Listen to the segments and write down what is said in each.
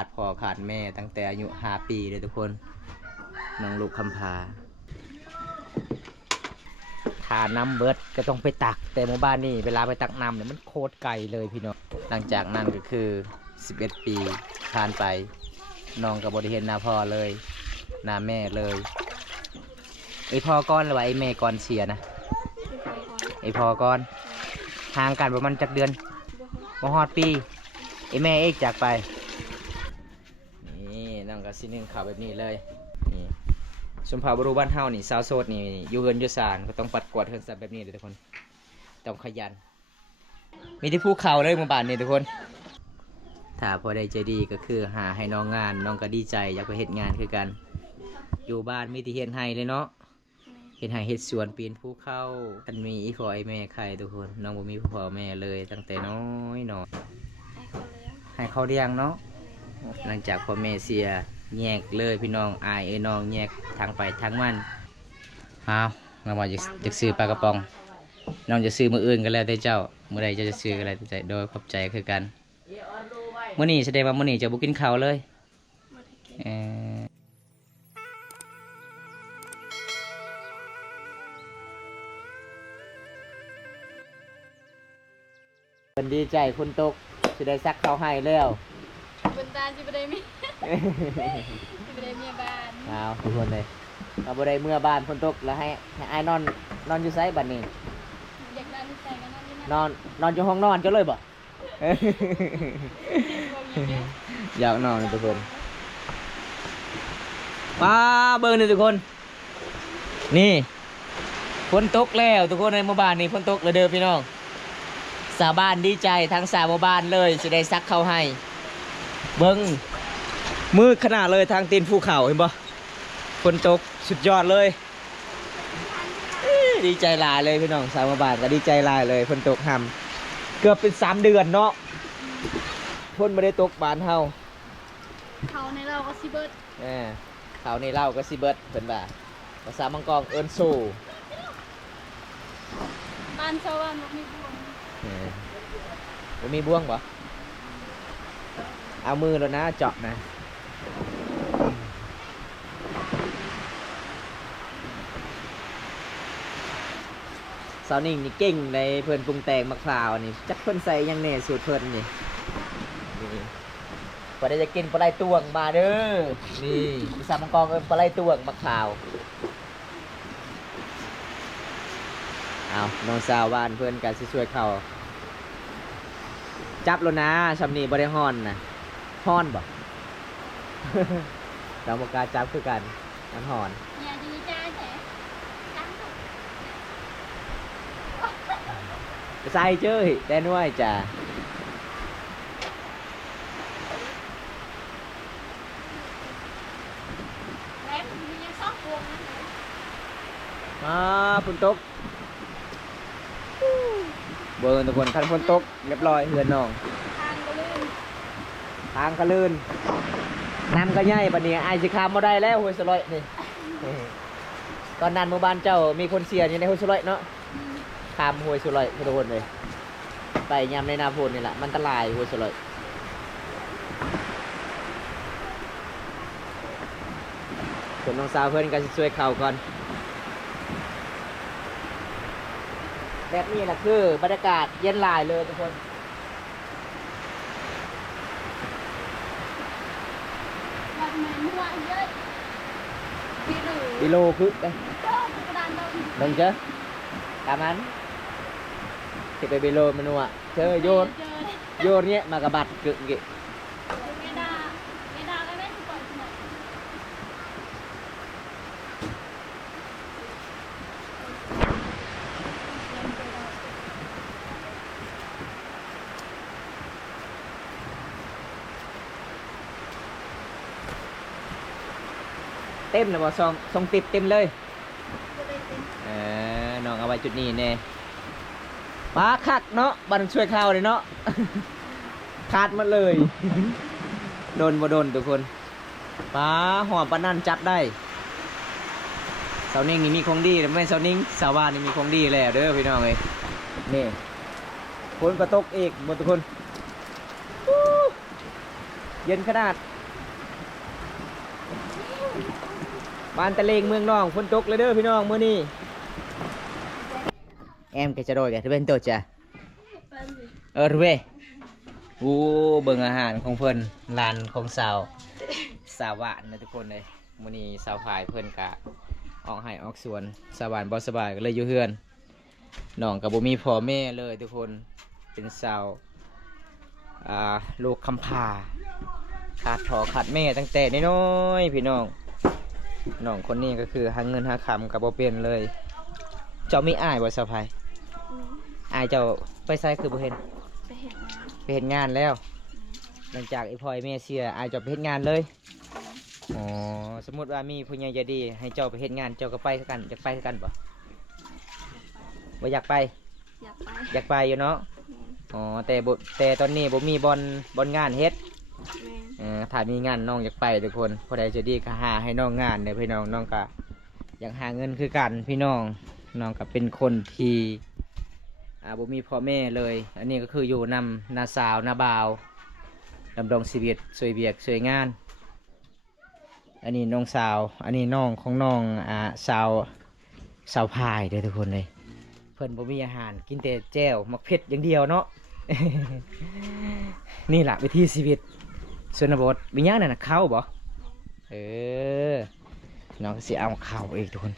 ขาดพ่อขาดแม่ตั้งแต่อายุ5 ปีเลยทุกคนน้องลูกคำพาถ้าน้ำเบิดก็ต้องไปตักแต่หมู่บ้านนี่เวลาไปตักน้ำเนี่ยมันโคตรไกลเลยพี่น้องหลังจากนั้นก็คือ11 ปีผ่านไปน้องกับบริเห็นหน้าพ่อเลยหน้าแม่เลยไอพ่อก้อนหรือว่าไอแม่ก้อนเสียนะไอพ่อก้อนห่างกันประมาณจักเดือนมฮอดปีไอแม่เอกจากไปนี่น้องกับซีนึงข่าวแบบนี้เลยนี่ชมเผ่าบรูบ้านเฮานี่สาวโสดนี่อยู่เงินอยู่ศาลก็ต้องปัดกวาดเฮือนซับแบบนี้เลยทุกคนต้องขยันมีที่ภูเขาเลยหมู่บ้านนี่ทุกคนถ้าพอได้ใจดีก็คือหาให้น้องงานน้องก็ดีใจอยากไปเฮ็ดงานคือกันอยู่บ้านมีที่เฮ็ดให้เลยเนาะเฮ็ดให้เฮ็ดสวนปีนภูเขาอันมีอีพ่อไอแม่ใครทุกคนน้องบ่มีพ่อแม่เลยตั้งแต่น้อยเนาะให้เขาเลี้ยงเนาะหลังจากพ่อแม่เสียแยกเลยพี่น้องอายน้องแยกทางไปทางมันเอาเรามาจะซื้อปลากระป๋องน้องจะซื้อมืออื่นกันแล้วแต่เจ้าเมื่อใดจะซื้อกันแล้วแต่โดยขอบใจคือกันมื้อนี้แสดงว่ามื้อนี้จะบุกินข้าวเลยเป็นดีใจคุณตกจะได้ซักข้าวให้แล้วบนตาจิบได้มีจิบได้เมียบ้านเอาทุกคนเลยเราบ่ได้เมื่อบ้านฝนตกแล้วให้ไอ้นอนอยู่ไสบัดนี้อยากนอนใส่กันนอนอยู่ห้องนอนจะเลยบ่อยากนอนทุกคนมาเบิ่งนี่ทุกคนนี่ฝนตกแล้วทุกคนในหมู่บ้านนี่ฝนตกเลยเด้อพี่น้องชาวบ้านดีใจทั้งชาวหมู่บ้านเลยจะได้ซักเข้าให้เบิ่งมืดขนาดเลยทางตีนภูเขาเห็นบ่ฝนตกสุดยอดเลยดีใจหลายเลยพี่น้องชาวหมู่บ้านก็ดีใจหลายเลยฝนตกห่ำเกือบเป็น3 เดือนเนาะฝนไม่ได้ตกบ้านเฮาเขาในเราก็ซิเบิร์ดเขาในเล่าก็ซิเบิร์ดเป็นแบบภาษามังกรเอิญสู่บ้านชาวบ้านมีบ่วงมีบ่วงปะเอามือแล้วนะเจาะนะสาวนิ่งนี่เก่งในเพิ่นปรุงแต่งมะพร้าวนี่จักเพิ่นใส่ยังแน่สูตรเพิ่นนี่พอได้จะกินปลาไหลตวงมาเด้อนี่ภาษามังกรเอิ้นปลาไหลตวงมะพร้าวเอาน้องสาวบ้านเพื่อนกันสิช่วยเขาจับแล้วนะชำนีบริฮอนนะฮอนบ่ เราบอกการจับคือกันนั่นฮอนอย่าดีใจแท้ใส่เจ้ยได้น้วยจ้ะแล้วมียังซอกวงนะฝนตกเบิร์นทุกคนคันฝนตกเรียบร้อยเฮือนน้องทางก็ลื่นน้ำก็ใหญ่ปะเนี่ยไอซิคามมาได้แล้วห้วยสลอยนี่ตอนนั้นหมู่บ้านเจ้ามีคนเสียอยู่ในห้วยสลอยเนาะคามห้วยสลอยทุกคนเลยไปยำในนาพูนนี่แหละมันอันตรายห้วยสลอยส่วนน้องสาวเพื่อนก็ช่วยเข่าก่อนแบบนี้แหละคือบรรยากาศเย็นหลายเลยทุกคนวันเหมือนหัวเยอะกิโลคือได้ลงเจอตามนั้นที่ไปบิโลมันนัวเจอโยนเนี้ยมากระบัดกึ่งกี่เต็มเลยบ่ซองติดเต็มเลยน้องเอาไว้จุดนี้เน่ปลาคักเนาะบันช่วยข้าวเลยเนาะ ขาดมาเลยโดนบ่โดนทุกคนปลาหอมปลานั่นจับได้เสานิ่งนี่มีของดีไม่เสานิ่งสาวานนี่มีของดีแล้วเด้อพี่น้องเลยนี่ฝนกระตกอีกหมดทุกคนเย็นขนาด บ้านตะเลงเมืองน้องฝนตกเลยเด้อพี่น้องมื้อนี้แอมก็จะโดดกันเป็นตัวจ้ะเว้ยอู้เบิ่งอาหารของเพิ่นร้านของสาวหวานนะทุกคนเลยมื้อนี้สาวผายเพิ่นกะออกให้ออกสวนสาวหวานบ่สบายก็เลยอยู่เฮือนน้องก็บ่มีพ่อแม่เลยทุกคนเป็นสาวลูกคำพร้าขาดพ่อขาดแม่ตั้งแต่น้อยๆพี่น้องน้องคนนี้ก็คือหาเงินหาคำกับบ่เป็นเลยเจ้ามีอ้ายบ่สาวผายอ้ายเจ้าไปไสคือบ่เห็นไปเฮ็ดงานแล้วหลังจากไอ้พ่อไอ้แม่เสียอ้ายเจ้าไปเฮ็ดงานเลยอ๋อสมมุติว่ามีผู้ใหญ่ใจดีให้เจ้าไปเฮ็ดงานเจ้าก็ไปคือกันอยากไปคือกันบ่อยากไปอยากไปอยู่เนาะอ๋อแต่ตอนนี้บ่มีบอนงานเฮ็ดถ้ามีงานน้องอยากไปทุกคนผู้ใดจะดีก็หาให้น้องงานเด้อพี่น้องน้องก็อยากหาเงินคือกันพี่น้องน้องก็เป็นคนที่บ่มีพ่อแม่เลยอันนี้ก็คืออยู่นำนาสาวนาบ่าวดำรงชีวิตสวยเบียกสวยงานอันนี้น้องสาวอันนี้น้องของน้องสาวพายเด้อทุกคนเลยเพิ่นบ่มีอาหารกินแต่แจ่วมักเผ็ดอย่างเดียวเนาะ นี่แหละวิถีชีวิตชนบทมีอย่างนั้นนะข้าวบ่น้องสิเอาข้าวเองทุกคน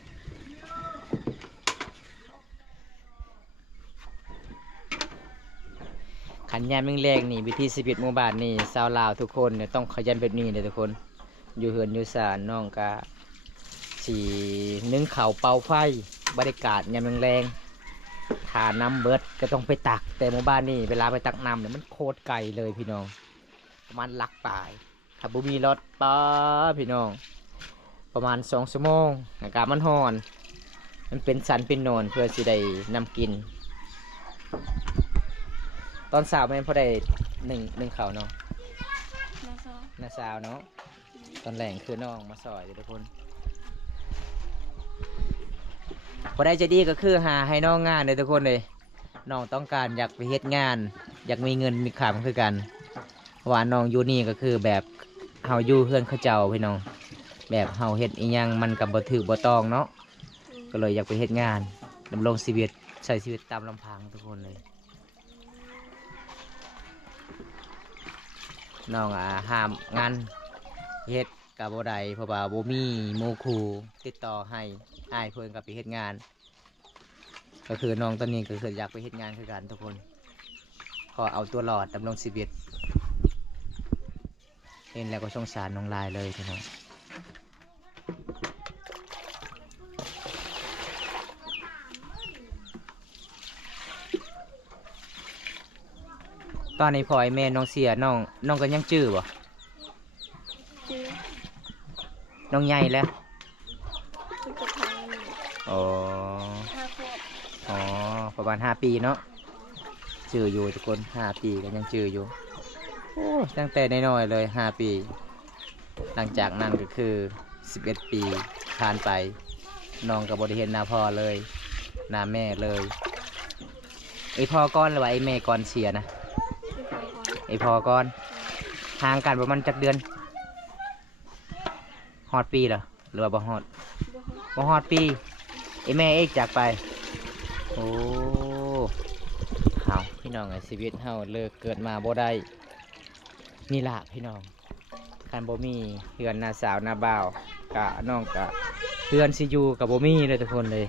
ขันยามแรงๆนี่วิถีชีวิตหมู่บ้านนี่ชาวลาวทุกคนเนี่ยต้องขยันแบบนี้เลยทุกคนอยู่เฮือนอยู่ศาลน้องก็สีนึ่งข้าวเป่าไฟบรรยากาศยามแรงๆถ้าน้ำเบิดก็ต้องไปตักแต่หมู่บ้านนี่เวลาไปตักน้ำเนี่ยมันโคตรไกลเลยพี่น้องประมาณลักป่ายถ้าบุมีรถป้าพี่น้องประมาณ2 ชั่วโมงอากาศมันร้อนมันเป็นสันเป็นโนนเพื่อสิได้นำกินตอนสาวแม่นพอได้หนึ่งเขาเนาะนาสาวเนาะตอนแหลงคือน้องมาซอยทุกคนพอได้จะดีก็คือหาให้น้องงานเลยทุกคนเลยน้องต้องการอยากไปเฮ็ดงานอยากมีเงินมีขำคือกันว่าน้องอยู่นี่ก็คือแบบเฮาอยู่เพื่อนเขาเจ้าพี่น้องแบบเฮาเฮ็ดอีหยังมันกับบ่ถือบ่ตองเนาะก็เลยอยากไปเฮ็ดงานดำรงชีวิตใช้ชีวิตตามลำพังทุกคนเลยน้องห้ามงานเฮ็ดกับบ่ได้เพราะว่าบ่มีหมู่ครูติดต่อให้อ้ายเพิ่นกับไปเฮ็ดงานก็คือน้องตอนนี้ก็คืออยากไปเฮ็ดงานคือกันทุกคนขอเอาตัวรอดดำรงชีวิตเห็นแล้วก็สงสารน้องลายเลยพี่น้องตอนนี้พ่อไอ้แม่น้องเสียน้องก็ยังจื้อบ่น้องใหญ่แล้วอ๋อประมาณ5 ปีเนาะจื้ออยู่ทุกคน5 ปีก็ยังจื้ออยู่โอ้ตั้งแต่น้อยๆเลย5 ปีหลังจากนั้นก็คือ11 ปีผ่านไปน้องก็บ่ได้เห็นหน้าพ่อเลยหน้าแม่เลยไอพ่อก้อนหรือว่าไอแม่ก้อนเสียนะไอพ่อก้อนห่างกันประมาณจักเดือนฮอดปีเหรอหรือว่าบ่ฮอดปีไอแม่เอกจากไปโอ้เฮาพี่น้องไอชีวิตเฮาเลิกเกิดมาบ่ได้นี่ล่ะพี่น้องคันบ่มีเฮือนนาสาวนาบ่าวกะน้องกะเฮือนสิอยู่กับบ่มีเลยทุกคนเลย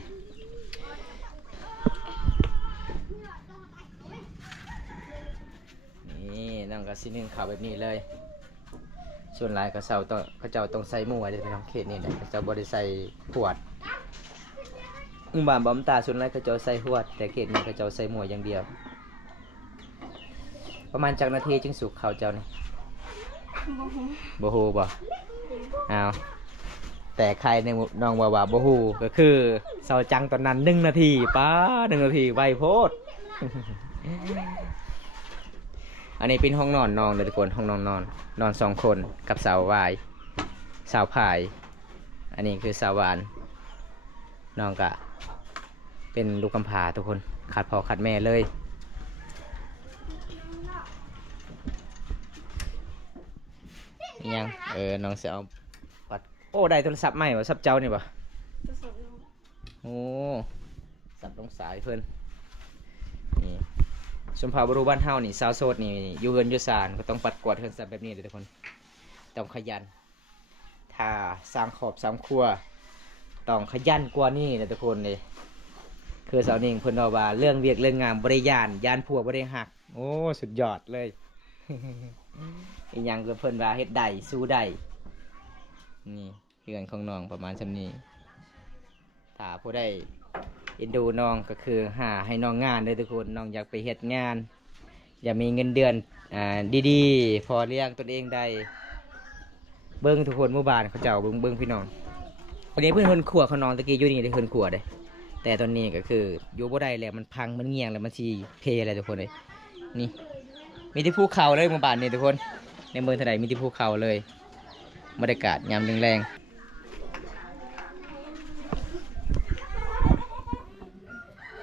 นี่น้องกะสินึ่งข้าวแบบนี้เลยส่วนหลายก็เขาเจ้าต้องใส่หมูไว้ในท้องเขตนี่แหละเขาเจ้าบ่ได้ใส่ขวดบ้านบ่มตาส่วนหลายเขาเจ้าใส่ขวดแต่เขตนี้เขาเจ้าใส่หมูอย่างเดียวประมาณจักนาทีจึงสุกข้าวเจ้านี่บ่ฮู้บ่เอาแต่ใครในน้องว่าบ่ฮู้ก็คือเสาจังตอนนั้น1 นาทีป้า1 นาทีไวโพด อันนี้เป็นห้องนอนน้องเลยทุกคนห้องนอน2 คนกับสาววายสาวพายอันนี้คือสาวหวานน้องกะเป็นลูกกำพร้าทุกคนขาดพ่อขาดแม่เลยยังน้องจะเอาปัด โอ้ได้โทรศัพท์ใหม่บ่ซับเจ้านี่บ่ ตัวสดลง โอ้สับลงสายเพิ่นนี่ชมพาวบรูบ้านเฮานี่สาวโสดนี่อยู่เฮือนอยู่ศาลก็ต้องปัดกวาดเฮือนสับแบบนี้เลยทุกคนต้องขยันถ้าสร้างขอบสร้างครัวต้องขยันกว่านี้เลยทุกคนเลยคือสาวนิ่งเพิ่นเอาว่าเรื่องเวียกเรื่องงานบริยานผัวบริหักโอ้สุดยอดเลย อีกอย่างคือเพิ่นว่าเฮ็ดได้สู้ได้นี่เฮือนของน้องประมาณซำนี้ถ้าผู้ใดเอ็นดูน้องก็คือหาให้น้องงานเลยทุกคนน้องอยากไปเฮ็ดงาน อย่ามีเงินเดือนดีๆพอเลี้ยงตนเองได้เบิ้งทุกคนหมู่บ้านเขาเจ้าเบิ้งพี่น้องวันนี้เพื่อนคนขัวเขานอนตะกี้อยู่นี่ได้เพื่อนขัวเลยแต่ตอนนี้ก็คืออยู่บ่ได้แล้วมันพังมันเงียงแล้วมันชีเพอะไรทุกคนเลยนี่มีที่ภูเขาเลยหมู่บ้านนี่ทุกคนในเมืองไทยมีที่ภูเขาเลยบรรยากาศยามแรงๆ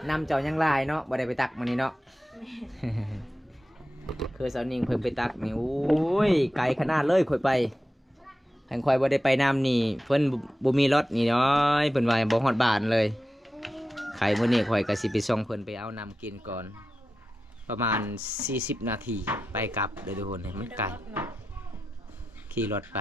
นำเจ้ายังลายเนาะบ่ได้ไปตักมันนี่เนาะ คือสาวนิ่งเพิ่นไปตักนี่โอ้ยไกลขนาดเลยข่อยไปทางข่อยบ่ได้ไปน้ำนี่เพิ่นบ่มีรถนี่น้อยเพิ่นว่าบ่ฮอดบ้านเลยไข่มื้อนี้ข่อยก็สิไปส่งเพิ่นไปเอาน้ำกินก่อนประมาณ40นาทีไปกลับเด้อทุกคนมันไกลขี่รถไป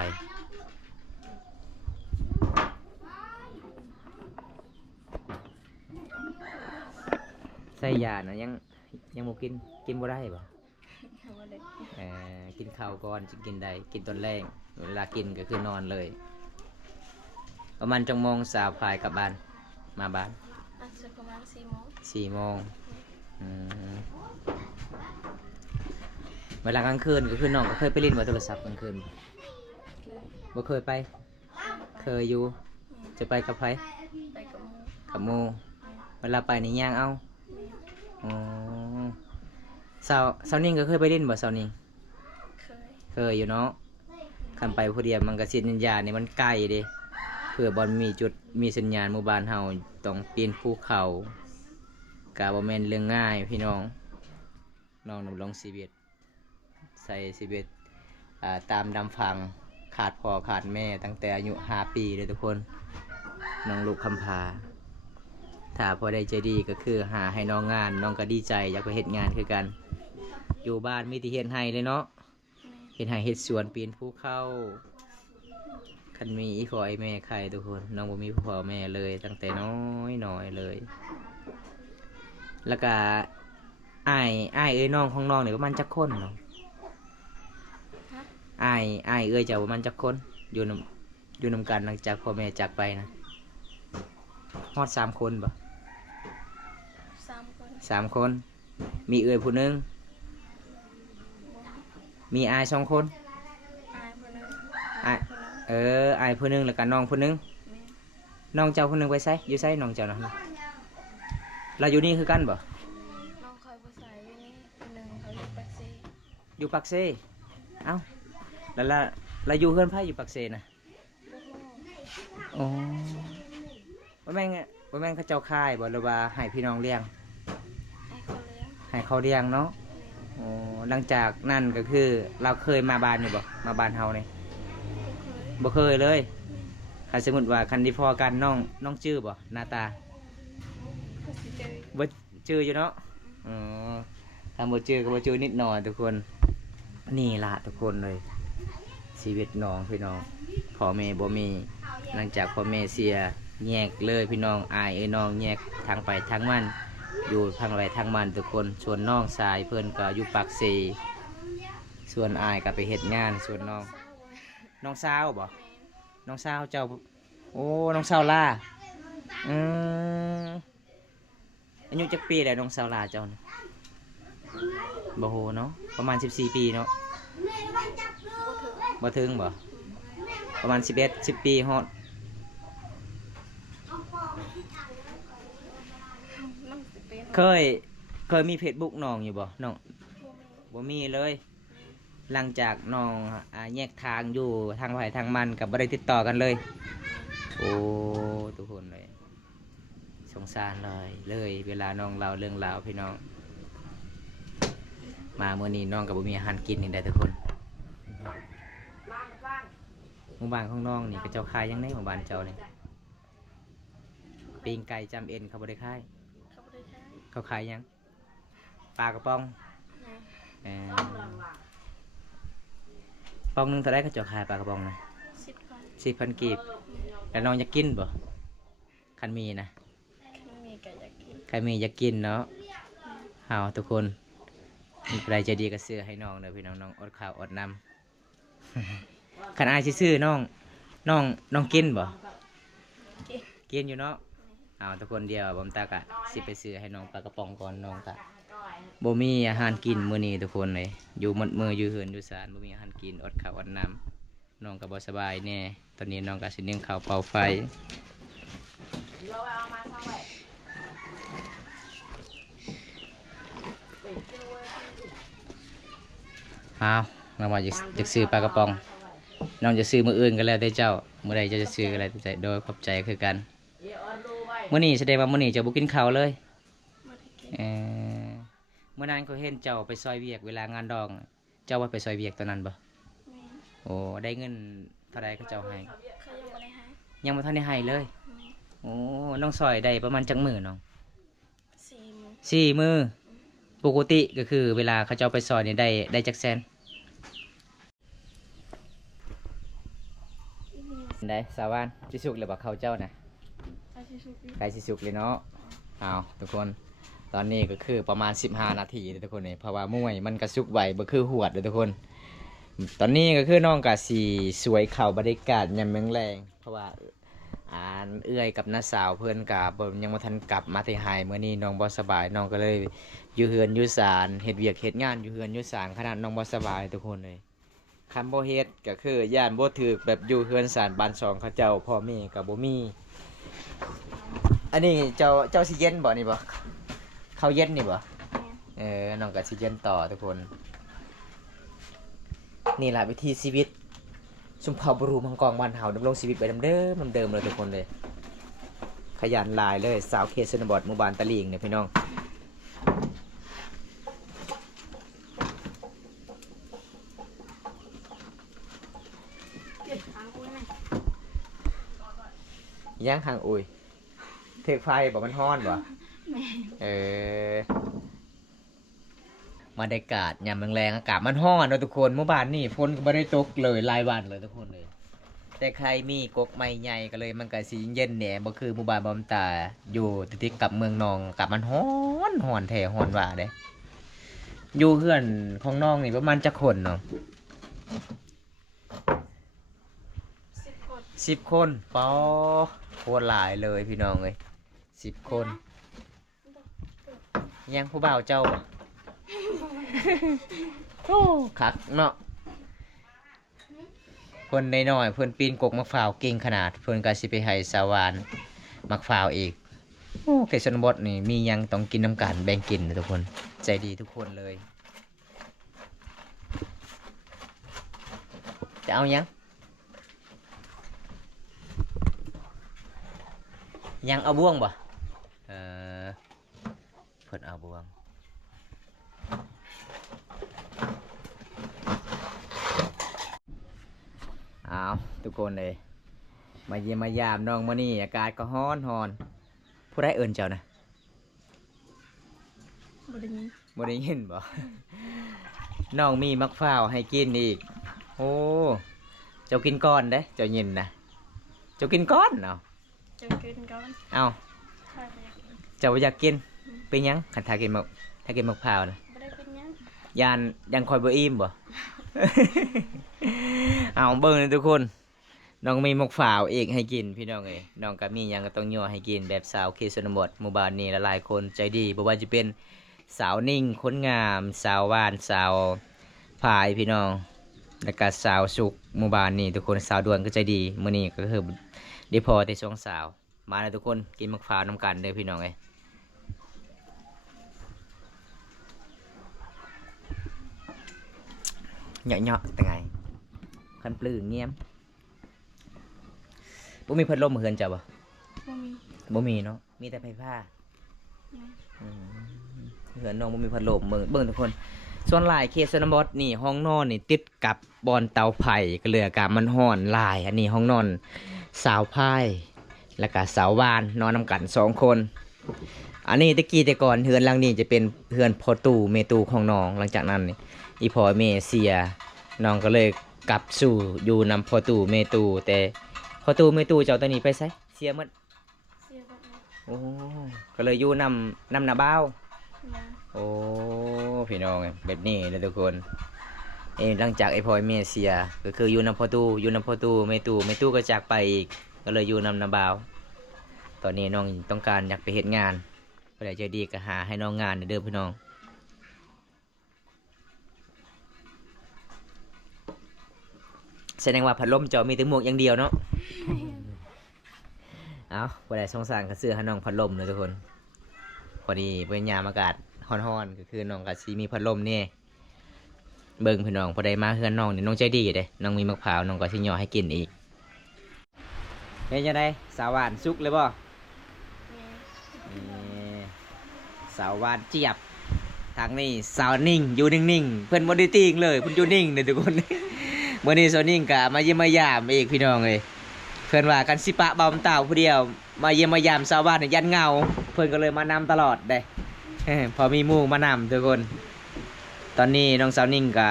ใส่ยานะยังบ่กินบ่ได้บ่ กินข้าวก่อนจึงกินได้กินตอนแรกเวลากินก็คือนอนเลยประมาณจังโมงสาวพายกลับบ้านมาบ้าน อาจจะประมาณ4 โมง 4 โมงเวลากลางคืนก็คือน้องก็เคยไปเล่นโทรศัพท์กลางคืนบ่เคยไปเคยอยู่จะไปกับไผ ไปกับหมู กับโมเวลาไปนี่ย่างเอาอ๋อสาวนิ่งก็เคยไปเล่นบ่สาวนิ่ง เคยอยู่เนาะคันไปผู้เดียวมันก็สิสัญญาณนี่มันไกลเด้เพื่อบอลมีจุดมีสัญญาณหมู่บ้านเฮาต้องปีนภูเขากะบ่แม่นเรื่องง่ายพี่น้องน้องดำรงชีวิตใส่ชีวิตตามดำฟังขาดพ่อขาดแม่ตั้งแต่อายุ5 ปีเลยทุกคนน้องลูกคำพาถ้าพอได้ใจดีก็คือหาให้น้องงานน้องก็ดีใจอยากไปเฮ็ดงานคือกันอยู่บ้านมีแต่เฮ็ดให้เลยเนาะเห็นหายเห็ดสวนปีนภูเข้าคันมีอีพ่อไอแม่ใครทุกคนน้องบ่มีพ่อแม่เลยตั้งแต่น้อยเลยแล้วก็อ้ายเอ้ยน้องของน้องเนี่ยประมาณจักคนเนาะอ้ายเอ้ยเจ้าประมาณจักคนอยู่นำกันหลังจากพ่อแม่จากไปนะฮอด3 คนบ่ 3 คน 3 คนมีเอ้ยผู้หนึงมีอ้าย2 คน อายคนนึง อ้ายอ้ายผู้หนึงแล้วก็น้องผู้หนึงน้องเจ้าผู้หนึงไปไสอยู่ไสน้องเจ้านะเราอยู่นี่คือกันบ่ น้องคอยผู้ชายอยู่นี่คนนึงเขาอยู่ปักซี อยู่ปักเซเอ้าแล้วเราอยู่เฮือนไผอยู่ปักเซนะอ๋อบ่แม่นเขาเจ้าค่ายบ่หรือว่าให้พี่น้องเลี้ยง ให้เขาเลี้ยง ให้เขาเลี้ยงเนาะอ๋อหลังจากนั้นก็คือเราเคยมาบ้านอยู่บ่มาบ้านเฮานี่ บ่เคย บ่เคยเลยคันสมมุติว่าคันที่พอกันน้องชื่อบ่หน้าตา เขาสิเจอ บ่ชื่ออยู่เนาะอ๋อถ้าบ่ชื่อก็บ่ชื่อนิดหน่อยทุกคนนี่ล่ะทุกคนเลยชีวิตน้องพี่น้องพ่อแม่บ่มีหลังจากพ่อแม่เสียแยกเลยพี่น้องอายเอ้ยน้องแยกทางไปทางมันอยู่ทางไรทางมันทุกคนส่วนน้องสายเพิ่นก็อยู่ปากเซส่วนอายก็ไปเฮ็ดงานส่วนน้องสาวบ่น้องสาวเจ้าโอ้น้องสาวลาอืมอายุจักปีแล้วน้องสาวลาเจ้านะบ่โหเนาะประมาณ14 ปีเนาะ บ่ถึง บ่ถึงบ่ประมาณ10 ปีฮอด น้องสิเป็น เคยมีเฟซบุ๊กน้องอยู่บ่น้องบ่มีเลย หลังจากน้องแยกทางอยู่ทางไผทางมันกับบ่ได้ติดต่อกันเลย โอ้ทุกคนเลยสงสารเลยเวลาน้องเล่าเรื่องราวพี่น้องมาเมื่อนี้น้องกับบ่มีอาหารกินนี่ได้ทุกคน หมู่บ้านของน้องนี่ก็เจ้าขายยังไงหมู่บ้านเจ้านี่ปิ้งไก่จำเอ็นเขาบ่ได้ขาย เขาบ่ได้ใช้ เขาขายยังปลากระป๋อง นะ เอ่อป๋องหนึงเท่าไรเขาเจ้าขายปลากระป๋องนะ 10 คน 4,000 กีบแล้วน้องอยากกินบ่คันมีนะ ไม่มีก็อยากกิน ใครมีอยากกินเนาะเอาทุกคนมีใครใจะดีก็ซื้อให้น้องเด้อพี่น้องน้องอดข้าวอดน้ำขันอายสิซื้อน้องกินบ่ กิน กินอยู่เนาะเอาทุกคนเดียวบอมตากะสิไปซื้อให้น้องปลากระป๋องก่อนน้องกะบ่มีอาหารกินมื้อนี้ทุกคนเลยอยู่หมดมืออยู่เหือนอยู่ศาลบ่มีอาหารกินอดข้าวอดน้ำน้องก็บ่สบายแน่ตอนนี้น้องก็สินึ่งข้าวเป่าไฟเอาเรามาจะซื้อปลากระป๋องน้องจะซื้อมื้ออื่นก็แล้วแต่เจ้ามื้อใดเจ้าจะซื้อก็แล้วแต่โดยขอบใจคือกันมื้อนี้แสดงว่ามื้อนี้เจ้าบ่กินข้าวเลย บ่ได้กิน เมื่อนั้นเขาเห็นเจ้าไปซอยเวียกเวลางานดอง เจ้าว่าไปซอยเวียกตอนนั้นบ่ แม่ โอ้ได้เงินเท่าไรเขาเจ้าให้ เขายังบ่ได้ให้ ยังบ่ทันได้ให้เลย แม่ โอ้น้องซอยได้ประมาณจักมื้อน้อง 4 มื้อ 4 มื้อปกติก็คือเวลาเขาเจ้าไปซอยนี่ได้จักแสนได้สาวานสิสุกเลยบ่เขาเจ้านะ อาชิซุกิ ใกล้สิสุกเลยเนาะเอาทุกคนตอนนี้ก็คือประมาณ15 นาทีเลยทุกคนนี่เพราะว่ามวยมันกระสุกไหวบ่คือหวดเลยทุกคน ตอนนี้ก็คือน้องกะสีสวยเข่าบรรยากาศยามแรงๆเพราะว่าเอื้อยกับน้าสาวเพื่อนกับยังมาทันกลับมาที่ไฮเมื่อนี้น้องบ่สบายน้องก็เลยอยู่เฮือนอยู่ศาลเฮ็ดเวียกเฮ็ดงานอยู่เฮือนอยู่ศาลขนาดน้องบ่สบายทุกคนเลยคันบ่เฮ็ดก็คือย่านบ่ถูกแบบอยู่เฮือนศาลบ้านสองเขาเจ้าพ่อแม่ก็บ่มีอันนี้เจ้าสิเย็นบ่นี่บ่ข้าวเย็นนี่บ่ แม่ น้องก็สิเย็นต่อทุกคน นี่แหละวิธีชีวิตชุมเผ่าบรูมังกรบ้านเฮาดำรงชีวิตไปเดิมเลยทุกคนเลย ขยันหลายเลยสาวเขตชนบทหมู่บ้านตะลิงเนี่ยพี่น้องย่างหางอุยเทกไฟบอกมันฮ้อนบ่ แม่ เออบรรยากาศยามแรงๆอากาศมันร้อนเนอะทุกคนเมื่อวานนี่ฝนก็ไม่ได้ตกเลยรายวันเลยทุกคนเลย แต่ใครมีกกไม้ใหญ่ก็เลยมันก็สีเย็นเนี่ยบ่คือหมู่บ้านบอมตาอยู่ติดกับเมืองนองกับมันร้อนแท้ร้อนว่าเด้อยู่เพื่อนของน้องนี่ประมาณจักคนเนาะ 10 คน 10 คนปอโคตรหลายเลยพี่น้องเลย10 คนยังผู้บ่าวเจ้าบ่ โอ้คักเนาะเพิ่นน้อยๆเพิ่นปีนกกมะพร้าวเก่งขนาดเพิ่นก็สิไปให้สาวานมะพร้าวอีกโอ้เขตชนบทนี่มีหยังต้องกินน้ำกันแบ่งกินนะทุกคนใจดีทุกคนเลยจะเอายังยังเอาบ่วงบ่เพิ่นเอาบ่วงเอาทุกคนเลยมาเยี่ยมมายามน้องมานี่อากาศก็ฮ้อนผู้ได้เอินเจ้านะ บ่ได้ยิน บ่ได้ยินบ่ น้องมีมักฟ้าวให้กินอีกโอ้เจ้ากินก้อนเด้เจ้ายินนะเจ้ากินก้อนเนาะ จะกินก่อน เอา ค่อยไปอยากกิน เจ้าบ่อยากกินเป็นหยังขันถ้ากินมักฟ้าวนะ บ่ได้เป็นหยัง ยานคอยบ่อิ่มบ่ เอาเบิ่งเลยทุกคนน้องมีหมกฝาวอีกให้กินพี่น้องเอ้ยน้องก็มีหยังก็ต้องย่อให้กินแบบสาวเคชนบทหมู่บ้านนี้หลายๆคนใจดีบ่ว่าจะเป็นสาวนิ่งคนงามสาวหวานสาวพายพี่น้องแล้วก็สาวสุกหมู่บ้านนี้ทุกคนสาวดวนก็ใจดีมื้อนี้ก็คือได้พอแต่สองสาวมาเลยทุกคนกินหมกฝาวนํกันเด้อพี่น้องเอ้ยเหาะๆแต่ไงคันปลื้มเงียบบ่มีพัดลมเฮือนเจ้าบ่ บ่มี บ่มีเนาะมีแต่ไฟฟ้า แม่ อืมเฮือนน้องบ่มีพัดลมเบิ่งทุกคน ส่วนหลายเคสนบทนี่ห้องนอนนี่ติดกับบอนเตาไผ่ก็เหลือกามันห่อนหลายอันนี้ห้องนอนสาวพายแล้วก็สาววานนอนนำกัน2 คน อันนี้ตะกี้แต่ก่อนเฮือนหลังนี้จะเป็นเฮือนพอตู่เมตู่ของน้องหลังจากนั้นนี่อีพอเมเสียน้องก็เลยกลับสู่อยู่นำพอตู่เมตู่แต่พอตู่เมตู่เจ้าตัวนี้ไปไสเสียหมด เสียแบบนี้ โอ้ก็เลยอยู่นำนาบ้าว นะ โอ้พี่น้องแบบนี้นะทุกคนหลังจากไอ้พลอยเมเสียก็คืออยู่นำพอตู่อยู่นำพอตู่เมตู่ก็จากไปอีกก็เลยอยู่นำนาบ้าวตอนนี้น้องต้องการอยากไปเฮ็ดงานเพื่อจะดีก็หาให้น้องงานเด้อพี่น้องแสดงว่าพัดลมเจามีแต่หมวกอย่างเดียวเนาะ เอาบ่ได้สงสารก็ซื้อให้น้องพัดลมเลยทุกคนพอดีเป็นยามอากาศร้อนๆก็คือน้องก็สิมีพัดลมนี่เบิ่งพี่น้องพอได้มาเฮือนน้องนี่น้องใจดีเด้น้องมีมะพร้าวน้องก็สิย่อให้กินอีกเป็นจังไดสาวหวานสุกเลยบ่ นี่สาวหวานเจี๊ยบทางนี้สาวนิ่งอยู่นิ่งๆเพิ่นบ่ได้ติงเลยเพิ่นอยู่นิ่งเด้อทุกคน มื้อนี้สาวนิ่งก็มาเยี่ยมมายามอีกพี่น้องเอ้ยเพิ่นว่ากันสิปะเบาเต่าผู้เดียวมาเยี่ยมมายามชาวบ้านเนี่ยยันเงาเพิ่นก็เลยมานำตลอดเด้ พอมีหมู่มานำทุกคน ตอนนี้น้องสาวนิ่งก็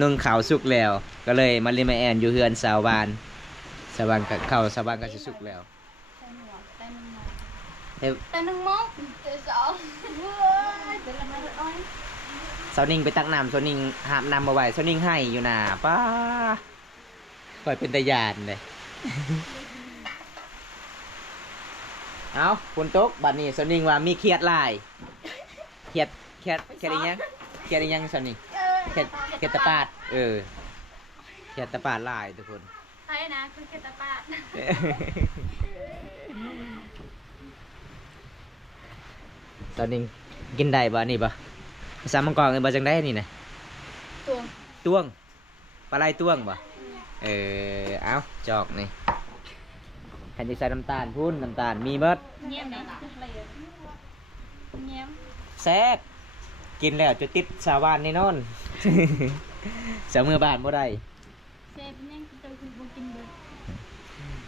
นึ่งข้าวสุกแล้ว ก็เลยมาเล่นมาแอนอยู่เฮือนชาวบ้านก็ข้าวชาวบ้านก็สิสุกแล้ว แต่หนวดแต่หนึ่งมอง เอ้ย แต่หนึ่งมองแต่สองเว้ยเป็นอะไรเลยอ้อย สาวนิ่งไปตักน้ำสาวนิ่งหามน้ำมาไว้สาวนิ่งให้อยู่น่ะป้าปล่อยเป็นตาญาณเลย เอาคุณตุ๊กบัดนี้สาวนิ่งว่ามีเครียดหลายเครียดอีหยังเครียดอีหยังสาวนิ่งเครียดตะปาดเครียดตะปาดหลายทุกคน ไอ้นะคือเกตาปาด สาวนิ่งกินได้บ่นี่บ่ภาษามังกรเอ้ยบ่จังได้นี่นะ ตัว ต้วงปลาไหลต้วงบ่เอาจอกนี่ขันจะใส่น้ำตาลพุ่นน้ำตาลมีเบิด เงียบเลยอะไรเงียบ แซ่บกินแล้วจะติดชาวบ้านแน่นอน เสียมือบ้านบ่ได้ เซฟเนี่ยตัวคือบุกินเบิร์ด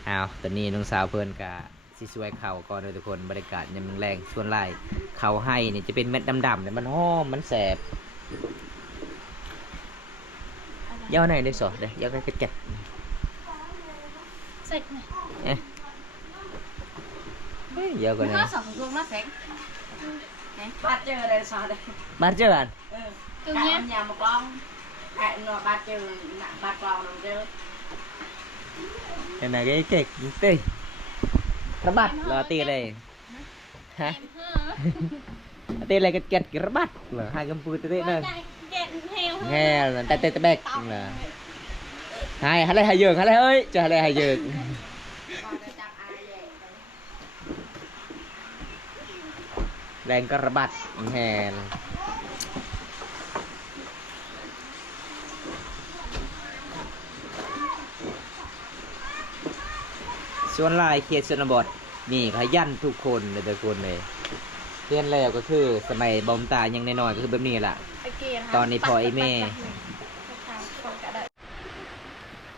เอาตอนนี้น้องสาวเพิ่นกะสิสวยเข่าก่อนเลยทุกคนบรรยากาศยามแรงส่วนลายเข่าให้นี่จะเป็นเม็ดดำๆแต่มันหอมมันแสบย่อไหนได้สอดเลยย่อไหนกระจัด เสร็จไหม ย่อก่อน ข้า นะ สองรวมมาแสง Bát chơi đây sao đây? บ้านเจอกัน ตัว Cái เงียบ ông nhà một con. Cái nó bát chơi nặng bát con nó chơi. เป็นไงก็เก่งตีระบัดเหรอตีอะไรฮะตีอะไรก็เก็ดระบัดเหรอให้กำปูตีนั่น เก็ดเฮล แง่แต่เตะแบกเหรอให้อะไรให้เยอะอะไรเอ้ยจะอะไรให้เยอะ Con nó chặt ai vậy? แรงกระบัดแง่ส่วนลายเขตชนบทนี่ขยันทุกคนเลยทุกคนเลยเรียนแล้วก็คือสมัยบอมตายังน้อยๆก็คือแบบนี้แหละ ตอนนี้พอไอ้แม่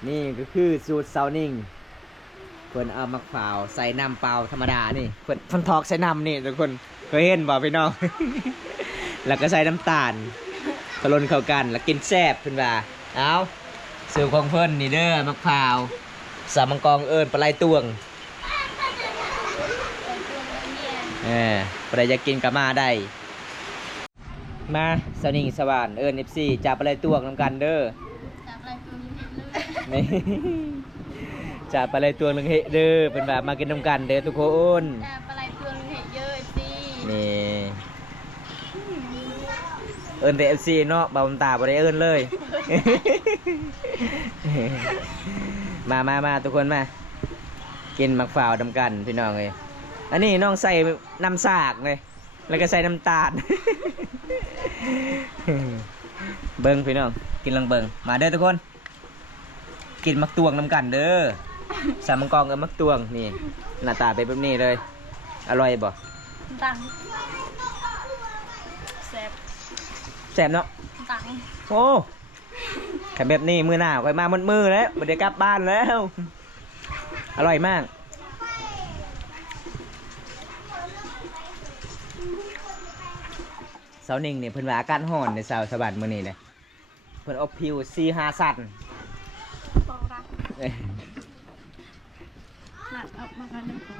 นี่ก็คือสูตรเซานิ่งเพิ่นเอามะพร้าวใส่น้ำเปล่าธรรมดานี่เพิ่นทอกใส่น้ำนี่ทุกคนเคยเห็นบ่พี่น้อง แล้วก็ใส่น้ำตาลกลนเข้ากันแล้วกินแซ่บเพิ่นว่าเอาสูตรของเพิ่นนี่เด้อมะพร้าวสามังกรเอิญปลาไหลตวงปลาอยากกินก็มาได้มาสนิ่งสว่านเอิญ FC จับปลาไหลตวงนำกันเด้อ จับอะไรตัวนี้เลย นี่ จับปลาไหลตวงนึงเฮเด้อเป็นแบบมากินนำกันเด้อทุกคน จับอะไรตัวนี้เยอะสิ นี่เอิญแต่ FC เนาะบ่าวตาบ่ได้เอิญเลย มาทุกคนมากินมักฝ่าวดำกันพี่น้องเลยอันนี้น้องใส่น้ำสากเลยแล้วก็ใส่น้ำตาล เบิ้งพี่น้องกินลังเบิ้งมาเด้อทุกคนกินมักตวงน้ำกันเด้อสามมังกรกับมักตวงนี่หน้าตาเป็นแบบนี้เลยอร่อยบ่ ตังแซ่บ แซ่บเนาะ ตัง โอ้แค่แบบนี้มือหน้าค่อยมาหมดมือแล้วไม่ได้กลับบ้านแล้ว อร่อยมากเสาหนึ่งเนี่ยเพิ่นว่าอากาศร้อนในสาวสะบัดมื้อนี้เลยเพิ่นอบผิว4-5 สั่น บอกรัก เอ้ย หนักเอามากันหนึ่งคน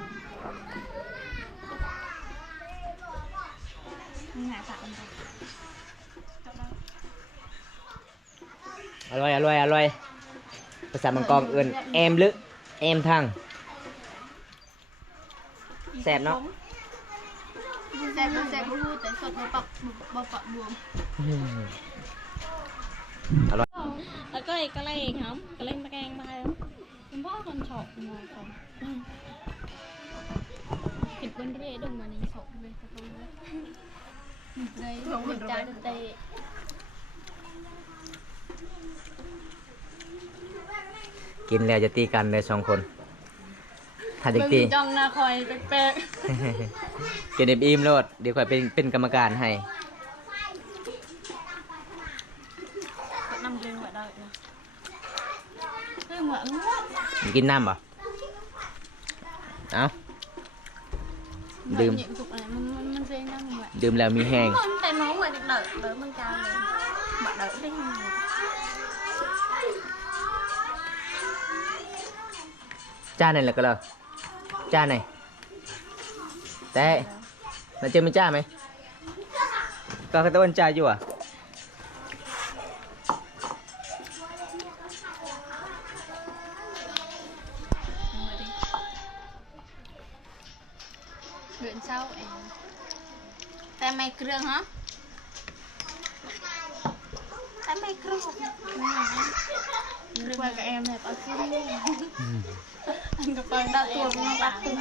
มึงหาสามคน อร่อยภาษามังกรเอิ้นแอมลึแอมทางแซ่บเนาะ แซ่บพูดแต่สดบ่ปักบวม อร่อย แล้วก็อีกอะไรอีกครับก็เล่นตะแกรงมาแล้วคุณพ่อคนชอบมองของผิดวันเร่ดึงมาในศพเลยตะตรงเลยเลยผิดจานเตะ กินแล้วจะตีกันเลย2 คนถ้าจะตี จ้องหน้าคอยแปลก กินอิ่มๆโลดเดี๋ยวค่อยเป็นกรรมการให้ ๆนำเรื่องไว้ได้นะเรื่องเหมือน มีกินน้ำป่ะเอาดื่ม สุกอะไรมันเซ็งน้ำเหมือน ดื่มแล้วมีแห้ง มันแต่น้องเหมือนเด๋อมันจางเลยบัดเด๋อได้ยังไง จ้าไหนล่ะก็เลยจ้าไหนแต่เราเจอมันจ้าไหมก็กระต้นจ้าอยู่อ่ะ เดือนเช้าเองแต่ไม่เครื่องฮะแต่ไม่เครื่องเรื่องกับแอมเนี่ยปะคืออันกับปังดาวตัวมันปักตัว